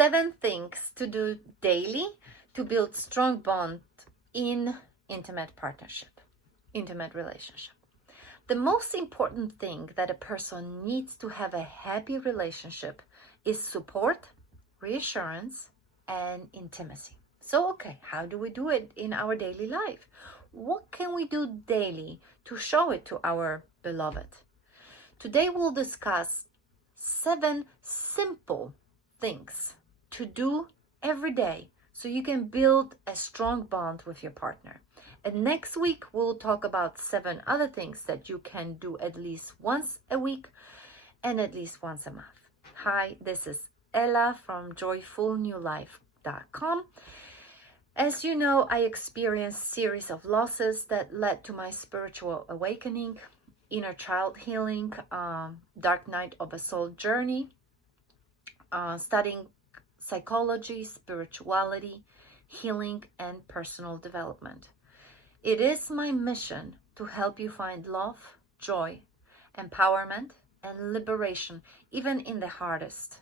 7 things to do daily to build strong bond in intimate partnership, intimate relationship. The most important thing that a person needs to have a happy relationship is support, reassurance, and intimacy. So, okay, how do we do it in our daily life? What can we do daily to show it to our beloved? Today we'll discuss 7 simple things to do every day so you can build a strong bond with your partner. And next week we'll talk about 7 other things that you can do at least once a week and at least once a month. Hi, this is Ella from joyfulnewlife.com. As you know, I experienced a series of losses that led to my spiritual awakening, inner child healing, dark night of a soul journey, studying psychology, spirituality, healing, and personal development. It is my mission to help you find love, joy, empowerment, and liberation, even in the hardest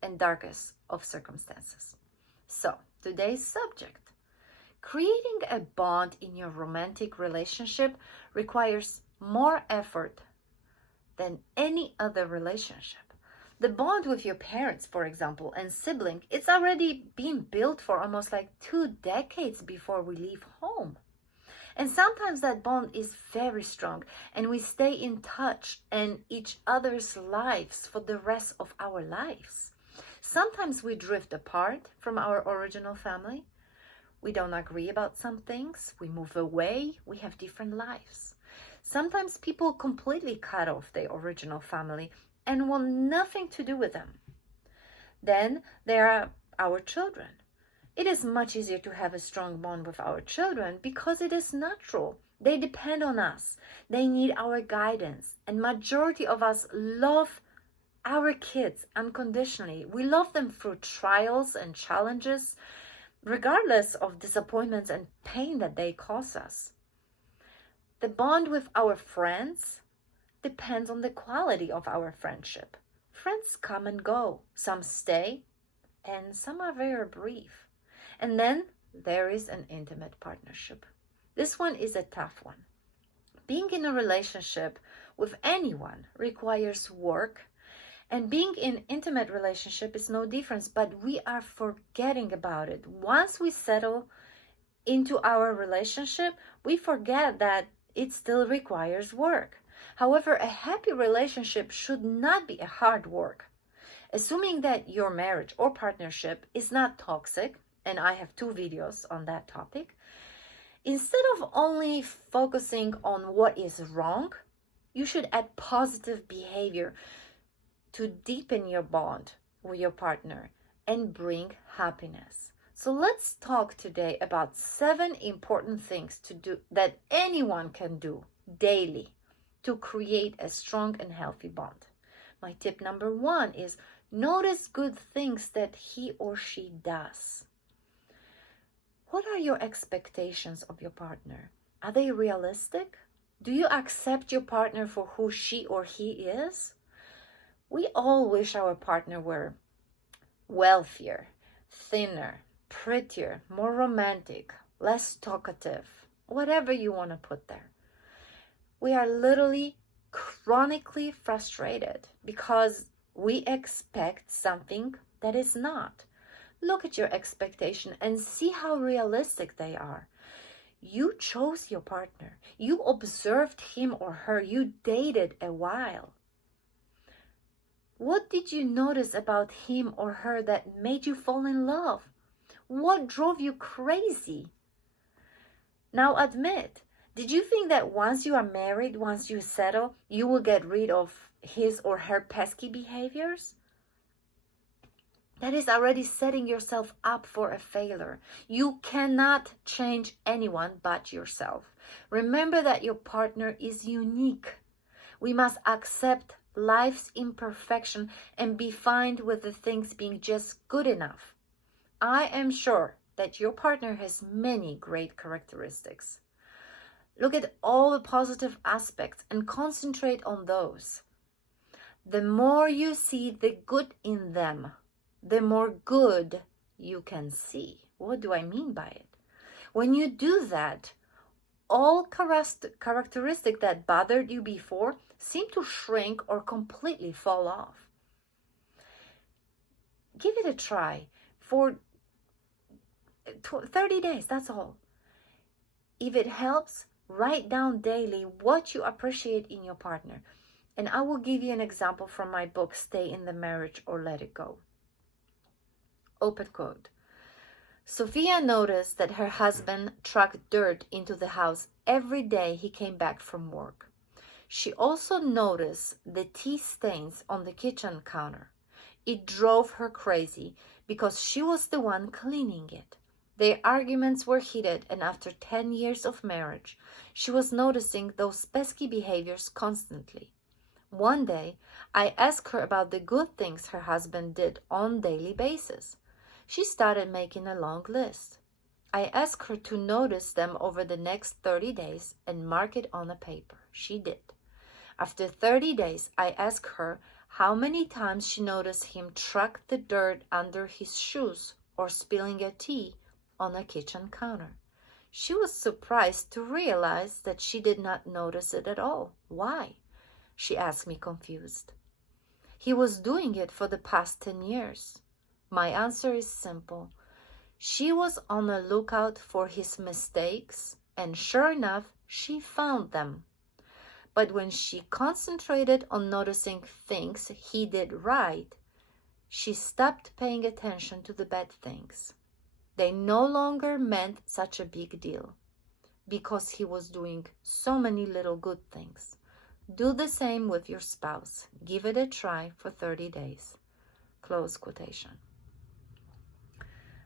and darkest of circumstances. So, today's subject. Creating a bond in your romantic relationship requires more effort than any other relationship. The bond with your parents, for example, and sibling, it's already been built for almost like 2 decades before we leave home. And sometimes that bond is very strong and we stay in touch in each other's lives for the rest of our lives. Sometimes we drift apart from our original family. We don't agree about some things. We move away. We have different lives. Sometimes people completely cut off their original family and want nothing to do with them. Then there are our children. It is much easier to have a strong bond with our children because it is natural. They depend on us. They need our guidance. And majority of us love our kids unconditionally. We love them through trials and challenges, regardless of disappointments and pain that they cause us. The bond with our friends depends on the quality of our friendship. Friends come and go. Some stay and some are very brief. And then there is an intimate partnership. This one is a tough one. Being in a relationship with anyone requires work, and being in intimate relationship is no difference, but we are forgetting about it. Once we settle into our relationship, we forget that it still requires work. However, a happy relationship should not be a hard work. Assuming that your marriage or partnership is not toxic, and I have 2 videos on that topic, instead of only focusing on what is wrong, you should add positive behavior to deepen your bond with your partner and bring happiness. So let's talk today about 7 important things to do that anyone can do daily to create a strong and healthy bond. My tip number 1 is notice good things that he or she does. What are your expectations of your partner? Are they realistic? Do you accept your partner for who she or he is? We all wish our partner were wealthier, thinner, prettier, more romantic, less talkative, whatever you want to put there. We are literally chronically frustrated because we expect something that is not. Look at your expectation and see how realistic they are. You chose your partner. You observed him or her. You dated a while. What did you notice about him or her that made you fall in love? What drove you crazy? Now admit, did you think that once you are married, once you settle, you will get rid of his or her pesky behaviors? That is already setting yourself up for a failure. You cannot change anyone but yourself. Remember that your partner is unique. We must accept life's imperfection and be fine with the things being just good enough. I am sure that your partner has many great characteristics. Look at all the positive aspects and concentrate on those. The more you see the good in them, the more good you can see. What do I mean by it? When you do that, all characteristics that bothered you before seem to shrink or completely fall off. Give it a try for 30 days, that's all. If it helps, write down daily what you appreciate in your partner. And I will give you an example from my book, Stay in the Marriage or Let It Go. Open quote. Sophia noticed that her husband trucked dirt into the house every day he came back from work. She also noticed the tea stains on the kitchen counter. It drove her crazy because she was the one cleaning it. Their arguments were heated, and after 10 years of marriage, she was noticing those pesky behaviors constantly. One day, I asked her about the good things her husband did on a daily basis. She started making a long list. I asked her to notice them over the next 30 days and mark it on a paper. She did. After 30 days, I asked her how many times she noticed him truck the dirt under his shoes or spilling a tea on a kitchen counter. She was surprised to realize that she did not notice it at all. Why? She asked me, confused. He was doing it for the past 10 years. My answer is simple. She was on the lookout for his mistakes, and sure enough, she found them. But when she concentrated on noticing things he did right, she stopped paying attention to the bad things. They no longer meant such a big deal because he was doing so many little good things. Do the same with your spouse. Give it a try for 30 days. Close quotation.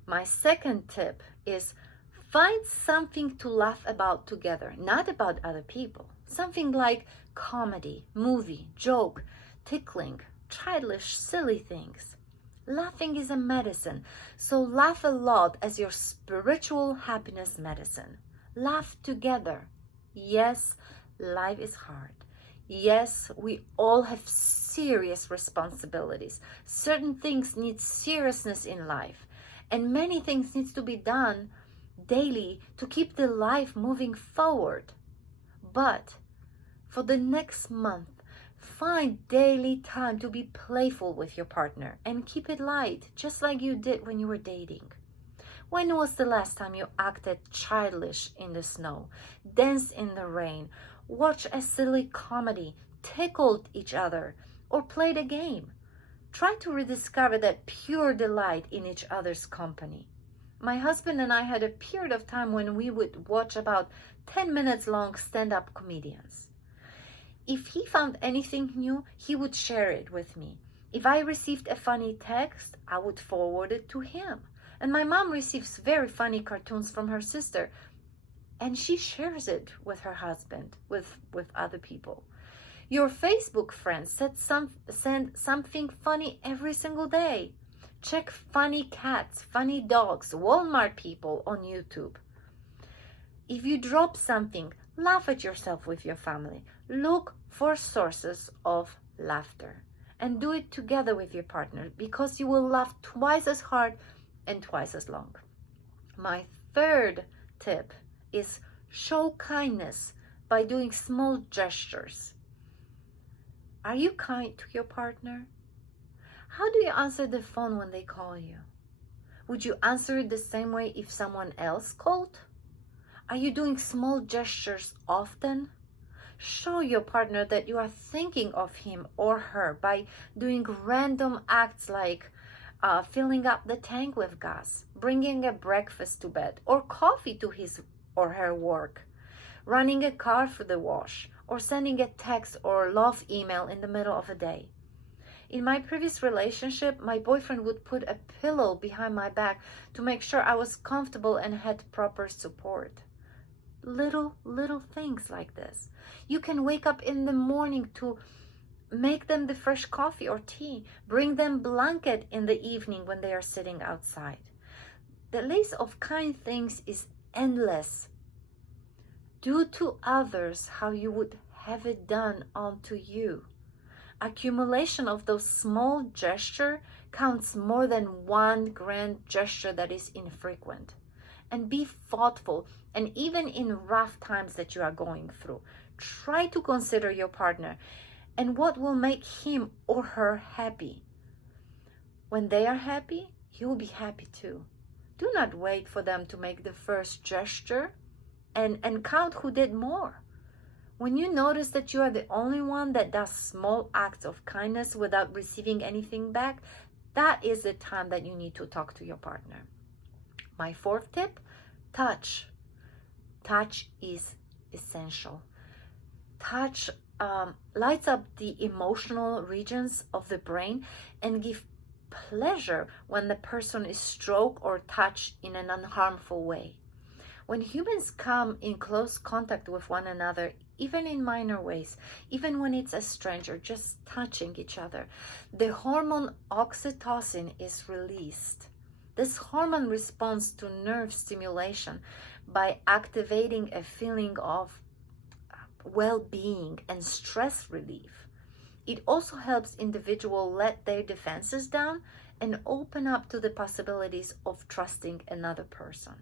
My second tip is find something to laugh about together, not about other people. Something like comedy, movie, joke, tickling, childish, silly things. Laughing is a medicine, so laugh a lot as your spiritual happiness medicine. Laugh together. Yes, life is hard. Yes, we all have serious responsibilities. Certain things need seriousness in life, and many things need to be done daily to keep the life moving forward. But for the next month, find daily time to be playful with your partner and keep it light, just like you did when you were dating. When was the last time you acted childish in the snow, danced in the rain, watched a silly comedy, tickled each other, or played a game? Try to rediscover that pure delight in each other's company. My husband and I had a period of time when we would watch about 10 minutes long stand-up comedians. If he found anything new, he would share it with me. If I received a funny text, I would forward it to him. And my mom receives very funny cartoons from her sister, and she shares it with her husband, with other people. Your Facebook friends send something funny every single day. Check funny cats, funny dogs, Walmart people on YouTube. If you drop something, laugh at yourself with your family. Look for sources of laughter and do it together with your partner, because you will laugh twice as hard and twice as long. My third tip is show kindness by doing small gestures. Are you kind to your partner? How do you answer the phone when they call you? Would you answer it the same way if someone else called? Are you doing small gestures often? Show your partner that you are thinking of him or her by doing random acts like filling up the tank with gas, bringing a breakfast to bed or coffee to his or her work, running a car for the wash, or sending a text or love email in the middle of a day. In my previous relationship, my boyfriend would put a pillow behind my back to make sure I was comfortable and had proper support. Little things like this. You can wake up in the morning to make them the fresh coffee or tea. Bring them blanket in the evening when they are sitting outside. The list of kind things is endless. Do to others how you would have it done unto you. Accumulation of those small gestures counts more than one grand gesture that is infrequent. And be thoughtful, and even in rough times that you are going through, try to consider your partner and what will make him or her happy. When they are happy, you'll be happy too. Do not wait for them to make the first gesture and count who did more. When you notice that you are the only one that does small acts of kindness without receiving anything back, that is the time that you need to talk to your partner. My fourth tip, touch. Touch is essential. Touch lights up the emotional regions of the brain and give pleasure when the person is stroked or touched in an unharmful way. When humans come in close contact with one another, even in minor ways, even when it's a stranger just touching each other, the hormone oxytocin is released. This hormone responds to nerve stimulation by activating a feeling of well-being and stress relief. It also helps individuals let their defenses down and open up to the possibilities of trusting another person.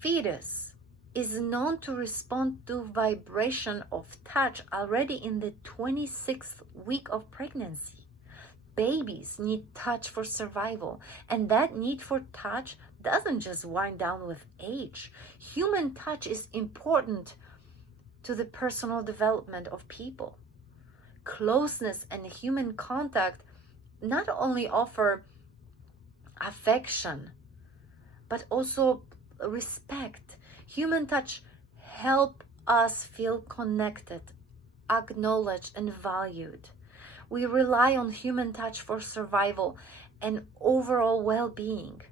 Fetus is known to respond to vibration of touch already in the 26th week of pregnancy. Babies need touch for survival, and that need for touch doesn't just wind down with age. Human touch is important to the personal development of people. Closeness and human contact not only offer affection, but also respect. Human touch help us feel connected, acknowledged, and valued. We rely on human touch for survival and overall well-being.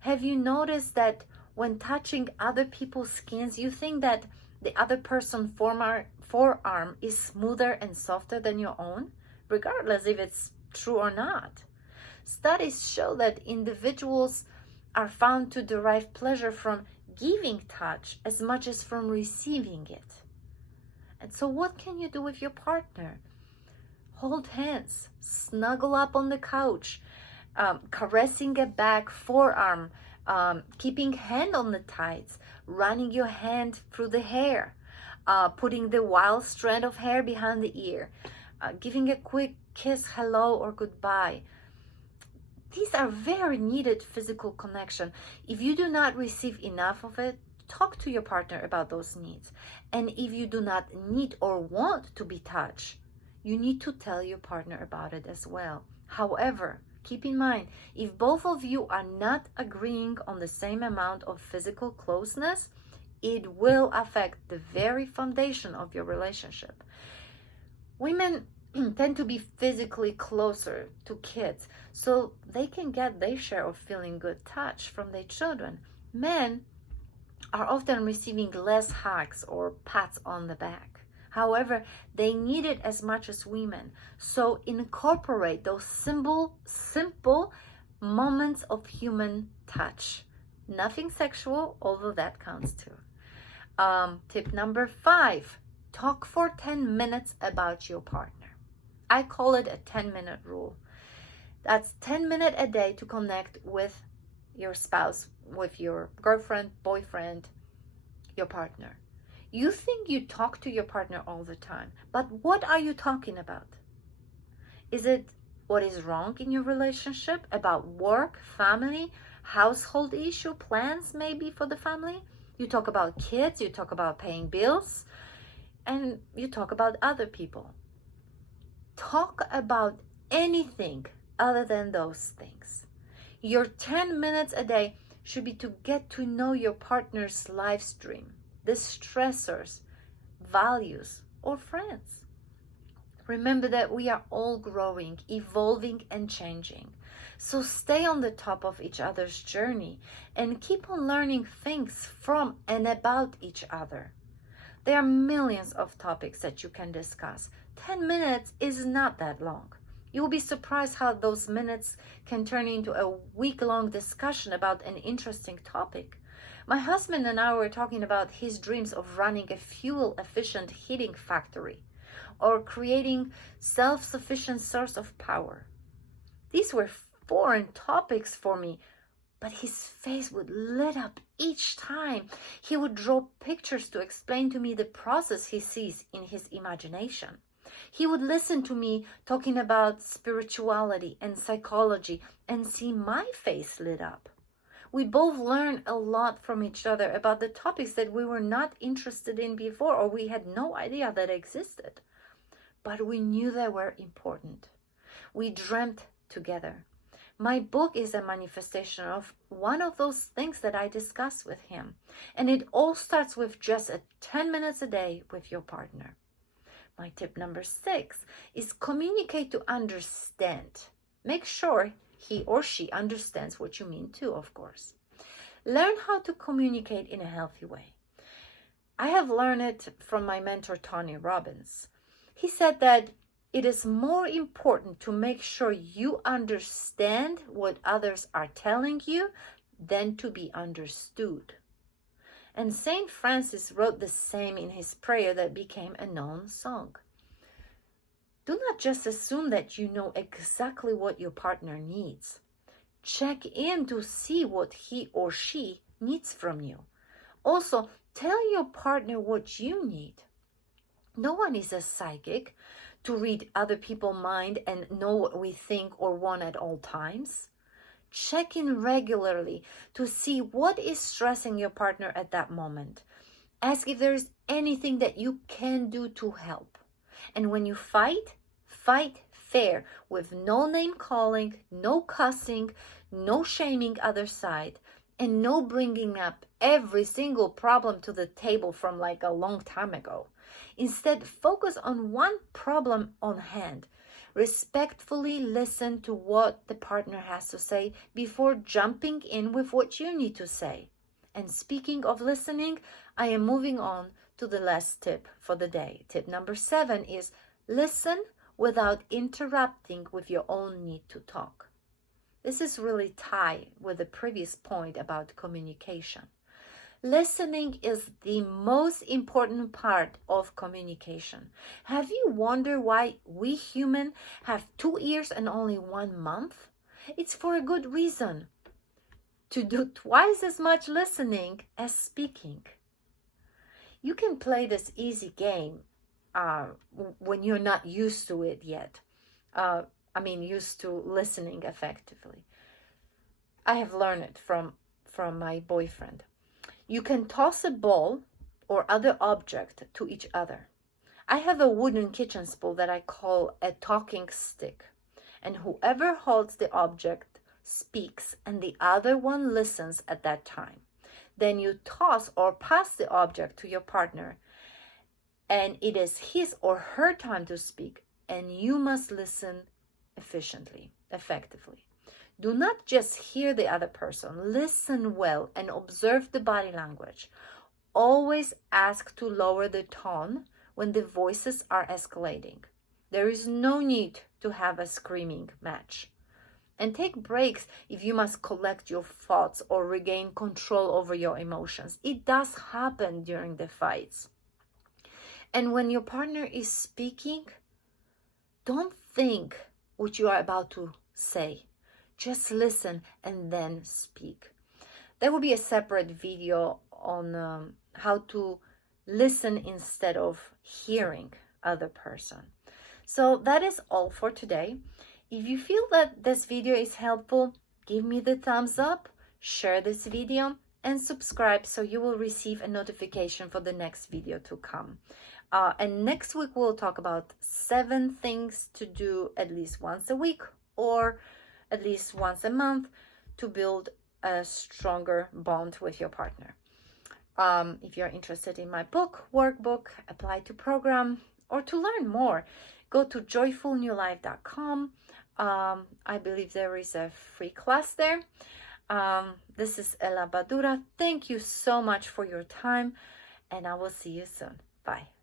Have you noticed that when touching other people's skins, you think that the other person's forearm is smoother and softer than your own, regardless if it's true or not? Studies show that individuals are found to derive pleasure from giving touch as much as from receiving it. And so what can you do with your partner? Hold hands, snuggle up on the couch, caressing a back, forearm, keeping hand on the thighs, running your hand through the hair, putting the wild strand of hair behind the ear, giving a quick kiss, hello or goodbye. These are very needed physical connection. If you do not receive enough of it, talk to your partner about those needs. And if you do not need or want to be touched, you need to tell your partner about it as well. However, keep in mind, if both of you are not agreeing on the same amount of physical closeness, it will affect the very foundation of your relationship. Women tend to be physically closer to kids, so they can get their share of feeling good touch from their children. Men are often receiving less hugs or pats on the back. However, they need it as much as women. So incorporate those simple moments of human touch. Nothing sexual, although that counts too. Tip number 5, talk for 10 minutes about your partner. I call it a 10-minute rule. That's 10 minutes a day to connect with your spouse, with your girlfriend, boyfriend, your partner. You think you talk to your partner all the time, but what are you talking about? Is it what is wrong in your relationship, about work, family, household issue, plans maybe for the family? You talk about kids, you talk about paying bills, and you talk about other people. Talk about anything other than those things. Your 10 minutes a day should be to get to know your partner's life stream, the stressors, values, or friends. Remember that we are all growing, evolving, and changing. So stay on the top of each other's journey and keep on learning things from and about each other. There are millions of topics that you can discuss. 10 minutes is not that long. You'll be surprised how those minutes can turn into a week-long discussion about an interesting topic. My husband and I were talking about his dreams of running a fuel-efficient heating factory. or creating self-sufficient source of power. These were foreign topics for me, but his face would lit up each time. He would draw pictures to explain to me the process he sees in his imagination. He would listen to me talking about spirituality and psychology and see my face lit up. We both learned a lot from each other about the topics that we were not interested in before, or we had no idea that existed. But we knew they were important. We dreamt together. My book is a manifestation of one of those things that I discuss with him. And it all starts with just 10 minutes a day with your partner. My tip number 6 is communicate to understand. Make sure he or she understands what you mean too, of course. Learn how to communicate in a healthy way. I have learned it from my mentor, Tony Robbins. He said that it is more important to make sure you understand what others are telling you than to be understood. And Saint Francis wrote the same in his prayer that became a known song. Do not just assume that you know exactly what your partner needs. Check in to see what he or she needs from you. Also, tell your partner what you need. No one is a psychic to read other people's mind and know what we think or want at all times. Check in regularly to see what is stressing your partner at that moment. Ask if there is anything that you can do to help. And when you fight, fight fair with no name calling, no cussing, no shaming other side, and no bringing up every single problem to the table from like a long time ago. Instead, focus on one problem on hand. Respectfully listen to what the partner has to say before jumping in with what you need to say. And speaking of listening, I am moving on to the last tip for the day. Tip number 7 is listen without interrupting with your own need to talk. This is really tied with the previous point about communication. Listening is the most important part of communication. Have you wondered why we humans have 2 ears and only 1 mouth? It's for a good reason. To do twice as much listening as speaking. You can play this easy game when you're not used to it yet. Used to listening effectively. I have learned it from my boyfriend. You can toss a ball or other object to each other. I have a wooden kitchen spool that I call a talking stick. And whoever holds the object speaks and the other one listens at that time. Then you toss or pass the object to your partner. And it is his or her time to speak. And you must listen effectively. Do not just hear the other person. Listen well and observe the body language. Always ask to lower the tone when the voices are escalating. There is no need to have a screaming match. And take breaks if you must collect your thoughts or regain control over your emotions. It does happen during the fights. And when your partner is speaking, don't think what you are about to say. Just listen and then speak. There will be a separate video on how to listen instead of hearing other person. So that is all for today. If you feel that this video is helpful, give me the thumbs up, share this video, and subscribe so you will receive a notification for the next video to come. And next week we'll talk about 7 things to do at least once a week or at least once a month to build a stronger bond with your partner. If you're interested in my book, workbook, apply to program, or to learn more, go to joyfulnewlife.com. I believe there is a free class there. This is Ella Badura. Thank you so much for your time, and I will see you soon. Bye.